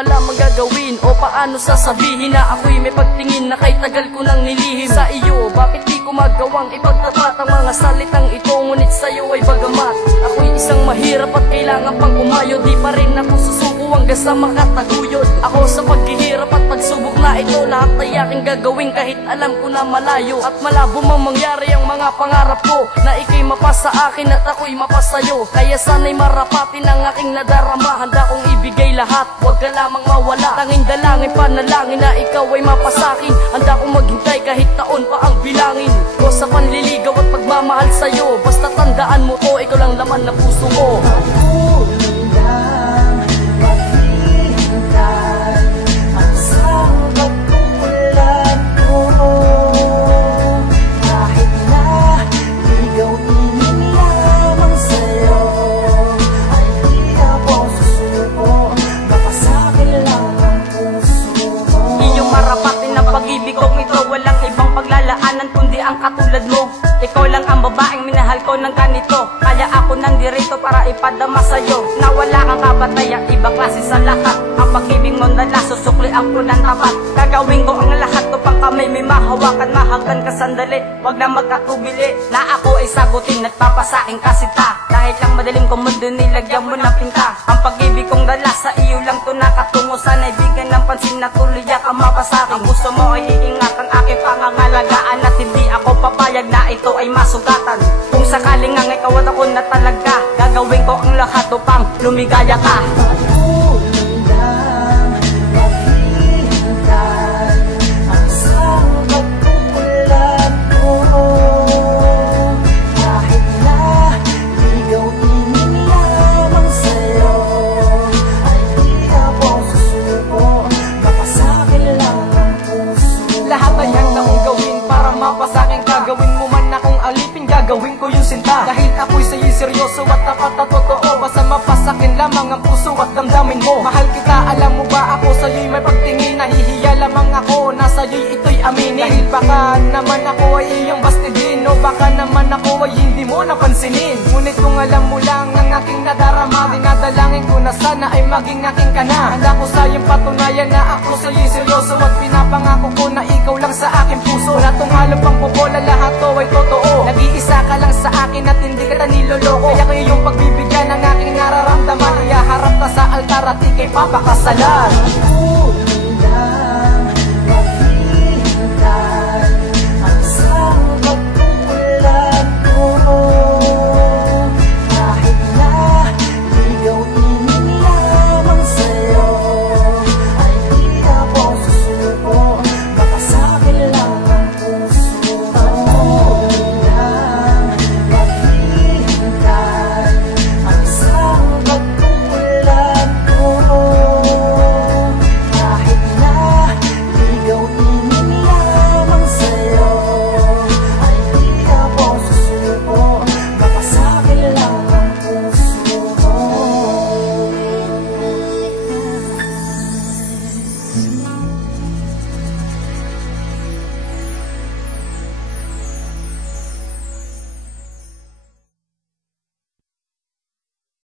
alam ang gagawin o paano sasabihin na ako'y may pagtingin na kay tagal ko nang nilihim sa iyo. Bakit di ko magawang ipagtapat ang mga salitang ito, ngunit sa'yo ay bagamat ako'y isang mahirap at kailangan pang kumayo, di pa rin ako susuko hanggang sa makataguyod ako sa paghihirap at pagsubok na ito. Lahat ay aking gagawin kahit alam ko na malayo at malabo mang mangyari ang mga pangarap ko, na ika'y mapasa akin at ako'y mapasayo. Kaya sana'y marapatin ang aking nadarama, handa kong ibigay lahat, huwag ka lamang mawala. Tanging dalangin, panalangin na ikaw ay mapasakin, handa kong maghintay kahit taon pa ang bilangin ko sa panliligaw at pagmamahal sa'yo. Basta tandaan mo to, ikaw lang laman na puso ko. Pag-ibig kong ito, walang ibang paglalaanan kundi ang katulad mo. Ikaw lang ang babaeng minahal ko ng ganito, kaya ako nandirito para ipadama sa'yo na wala kang kabataya, iba klase sa lahat. Ang pag-ibig mo dala, susuklian ko ng tapat. Gagawin ko ang lahat upang kami may mahawakan, mahagkan ka sandali, wag na magkatubili na ako ay sagutin at papasakin ka sita. Kahit lang madaling kong mundo, nilagyan mo ng pinta. Ang pag-ibig kong dala, sa iyo lang to nakatungo. Sana'y bigyan ng pansin na tuloy ka mapasakin. Ang gusto mo ay iingat ang aking pangangalagaan at hindi ako papayag na ito ay masugatan. Kung sakaling ang ikaw at ako na talaga, gagawin ko ang lahat upang lumigaya ka. Lahat ay handa kong gawin para mapasakin ka. Gawin mo man akong alipin, gagawin ko yung sinta. Dahil ako'y sa'yo'y seryoso at tapat at totoo. Basta mapasakin lamang ang puso at damdamin mo. Mahal kita, alam mo ba ako sa'yo'y may pagtingin. Nahihiya lamang ako na sa'yo'y ito'y aminin. Dahil baka naman ako ay iyong bastidin, o baka naman ako ay hindi mo napansinin. Ngunit kung alam mo lang ang aking nadarama, dinadalangin ko na sana ay maging aking ka na. Handa ko sa'yong patunayan na ako sa'yo'y seryoso at pinapangako ko na ikaw lang sa aking puso. Wala tong halong pangpopola, lahat to ay totoo. Nag-iisa ka lang sa akin at hindi kita niloloko. Kaya ko yung pagbibigyan ng aking nararamdaman, kaya harap ka sa altar at ika'y papakasalan.